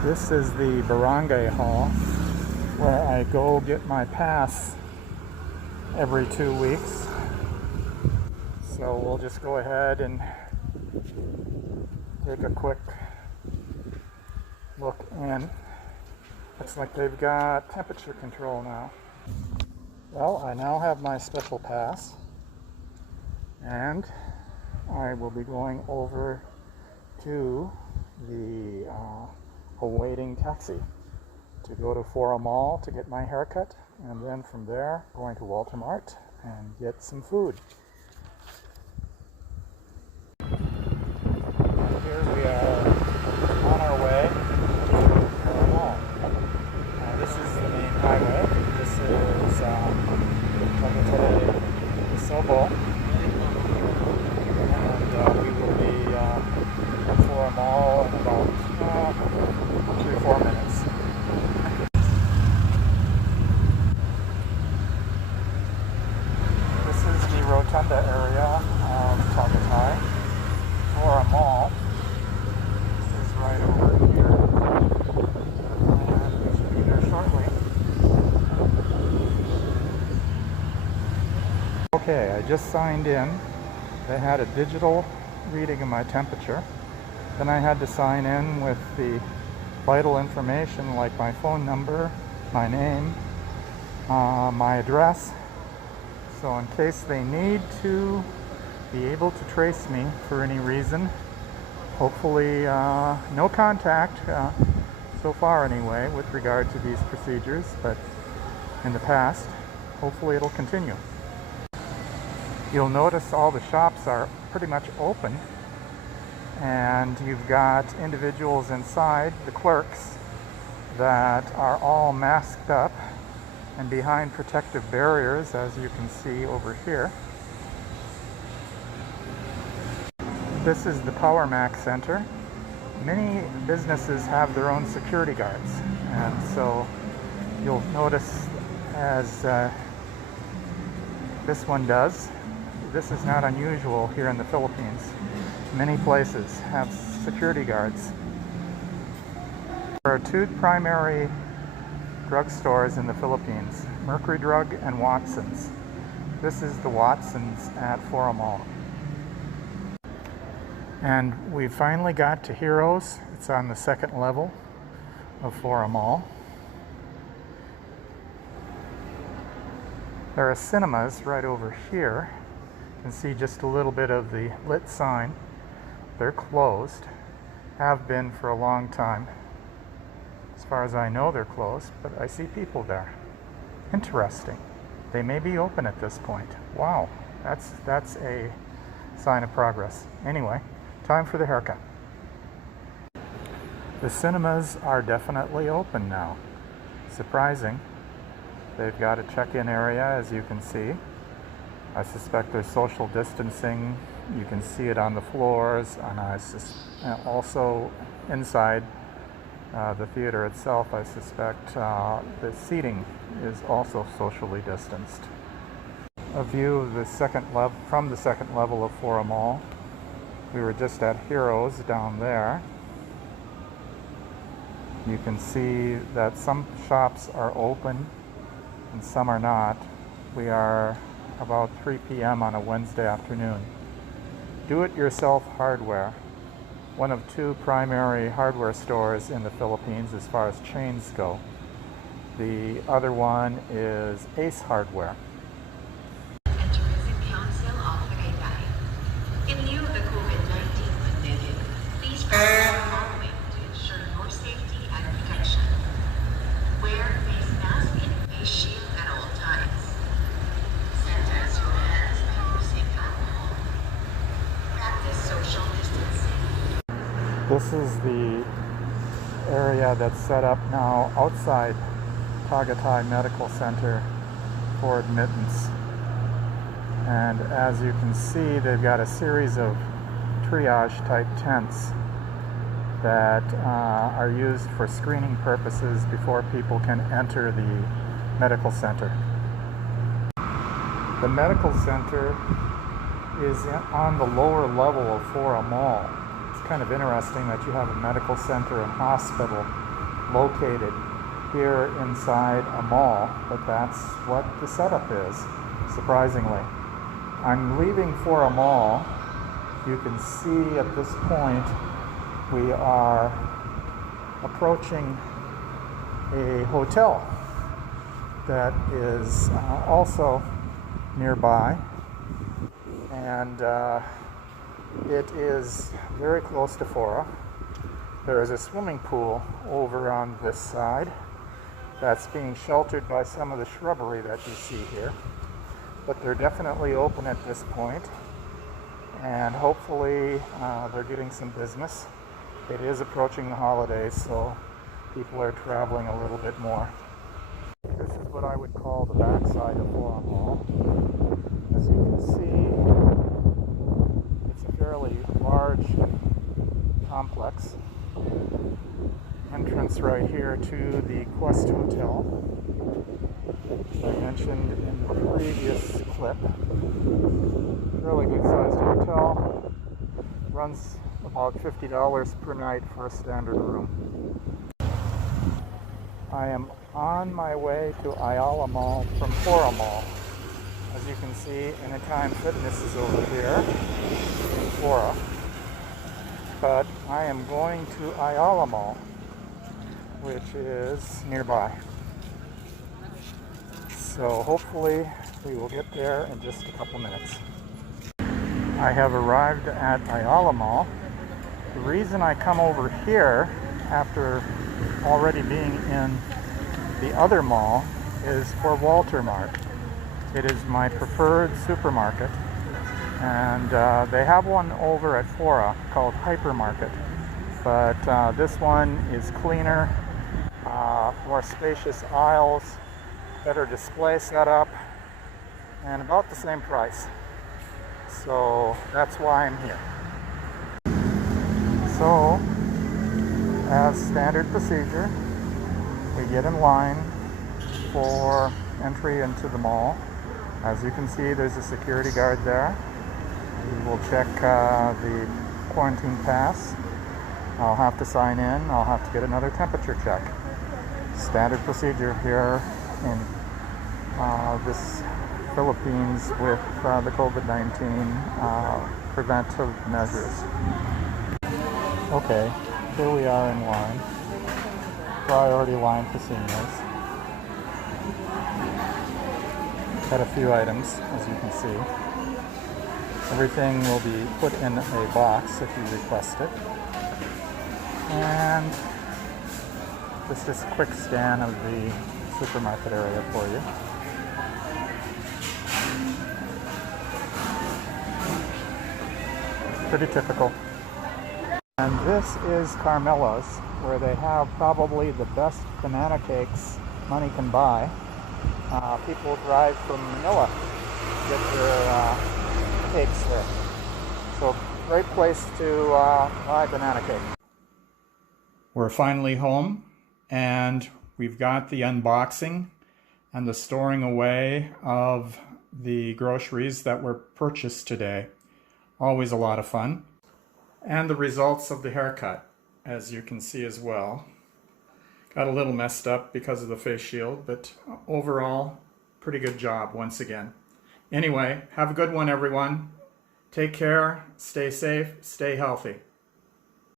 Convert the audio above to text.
This is the barangay hall where I go get my pass every 2 weeks. So we'll just go ahead and take a quick look in. Looks like they've got temperature control now. Well, I now have my special pass and I will be going over to the awaiting taxi to go to Fora Mall to get my haircut, and then from there going to Walter Mart and get some food. Here we are on our way to Fora Mall. This is the main highway. This is Tagaytay, Sobo, and we will be at Fora Mall in about 3-4 minutes. This is the rotunda area of Tagaytay. Fora Mall is right over here, and we should be there shortly. Okay, I just signed in. They had a digital reading of my temperature. Then I had to sign in with the vital information like my phone number, my name, my address. So in case they need to be able to trace me for any reason, hopefully no contact so far anyway with regard to these procedures, but in the past, hopefully it'll continue. You'll notice all the shops are pretty much open, and you've got individuals inside, the clerks, that are all masked up and behind protective barriers, as you can see over here. This is the Power Max Center. Many businesses have their own security guards, and so you'll notice as this one does. This is not unusual here in the Philippines. Many places have security guards. There are two primary drugstores in the Philippines, Mercury Drug and Watson's. This is the Watson's at Fora Mall. And we finally got to Heroes. It's on the second level of Fora Mall. There are cinemas right over here. You can see just a little bit of the lit sign. They're closed, have been for a long time. As far as I know, they're closed, but I see people there. Interesting. They may be open at this point. Wow, that's a sign of progress. Anyway, time for the haircut. The cinemas are definitely open now. Surprising. They've got a check-in area, as you can see. I suspect there's social distancing. You can see it on the floors, and also inside the theater itself. I suspect the seating is also socially distanced. A view of the from the second level of Fora Mall. We were just at Heroes down there. You can see that some shops are open and some are not. We are about 3 p.m. on a Wednesday afternoon. Do-it-yourself hardware, one of two primary hardware stores in the Philippines as far as chains go. The other one is Ace Hardware. Tourism Council of Tagaytay. In view of the COVID-19 pandemic, please follow the following to ensure your safety and protection. Wear face mask and face shield at all times. Sanitize your hands by using alcohol. Practice social distancing. This is the area that's set up now outside Tagaytay Medical Center for admittance. And as you can see, they've got a series of triage type tents that are used for screening purposes before people can enter the medical center. The medical center is on the lower level of Fora Mall. It's kind of interesting that you have a medical center and hospital located here inside a mall, but that's what the setup is, surprisingly. I'm leaving for a mall. You can see at this point we are approaching a hotel that is also nearby, and it is very close to Fora. There is a swimming pool over on this side that's being sheltered by some of the shrubbery that you see here, but they're definitely open at this point, and hopefully they're getting some business. It is approaching the holidays, so people are traveling a little bit more. This is what I would call the backside of Fora Mall. As you can see, it's a fairly large complex. Entrance right here to the Quest Hotel, which I mentioned in the previous clip. Fairly good sized hotel. Runs about $50 per night for a standard room. I am on my way to Ayala Mall from Fora Mall. As you can see, Anytime Fitness is over here in Fora. But I am going to Ayala Mall, which is nearby. So hopefully we will get there in just a couple minutes. I have arrived at Ayala Mall. The reason I come over here after already being in the other mall is for Walter Mart. It is my preferred supermarket, and they have one over at Fora called Hypermarket, but this one is cleaner, more spacious aisles, better display setup, and about the same price. So that's why I'm here. So, as standard procedure, we get in line for entry into the mall. As you can see, there's a security guard there. We will check the quarantine pass. I'll have to sign in. I'll have to get another temperature check. Standard procedure here in this Philippines with the COVID-19 preventive measures. Okay, here we are in line. Priority line for seniors. Got a few items, as you can see. Everything will be put in a box if you request it. And just a quick scan of the supermarket area for you. Pretty typical. And this is Carmela's, where they have probably the best banana cakes money can buy. People drive from Manila to get their cakes there. So, great place to buy banana cake. We're finally home, and we've got the unboxing and the storing away of the groceries that were purchased today. Always a lot of fun. And the results of the haircut, as you can see as well. Got a little messed up because of the face shield, but overall, pretty good job once again. Anyway, have a good one, everyone. Take care, stay safe, stay healthy.